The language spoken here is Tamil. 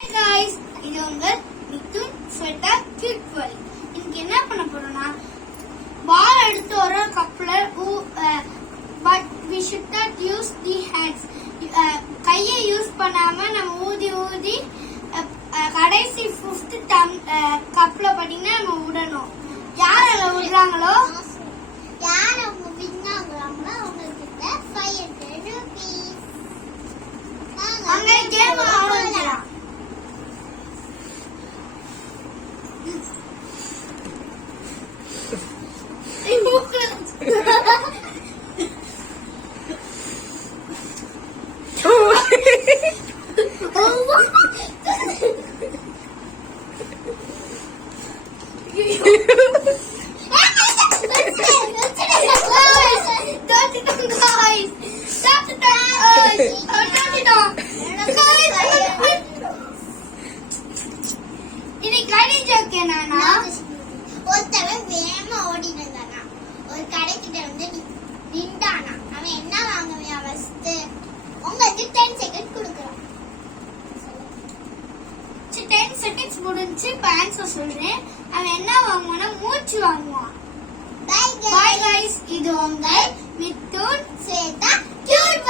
Hey guys, இது உங்கள் மிதுன் ஸ்வேதா கியூட் வேர்ல்ட். இன்னைக்கு என்ன பண்ண போறோம்னா பால் எடுத்து ஒரு கப்ல but we should not use the hands. கையை யூஸ் பண்ணாம நம்ம ஊதி ஊதி கடைசி 5th கப்ல பாத்தீங்கன்னா நம்ம விடணும். யார் அத விடுறாங்களோ யார் அவங்க வின்னாங்கறாங்களோ அவங்க கிட்ட 500 rupees. அங்க கேம் ஆரம்பிக்கலாம். ஒருத்தவன் வேகமா ஓடிட்டு இருந்தானா ஒரு கடைக்கிட்ட வந்து நின்றானா. அவன் என்ன வாங்குவான் ஃபர்ஸ்ட்? உங்களுக்கு 10 செகண்ட் கொடுக்குறான். 10 செகண்ட்ஸ் முடிஞ்சு இப்ப ஆன்சர் சொல்றேன். அவன் என்ன வாங்குவானா மூச்சு வாங்குவான். பை பை கைஸ், இது உங்கள் மிதுன் ஸ்வேதா கியூட்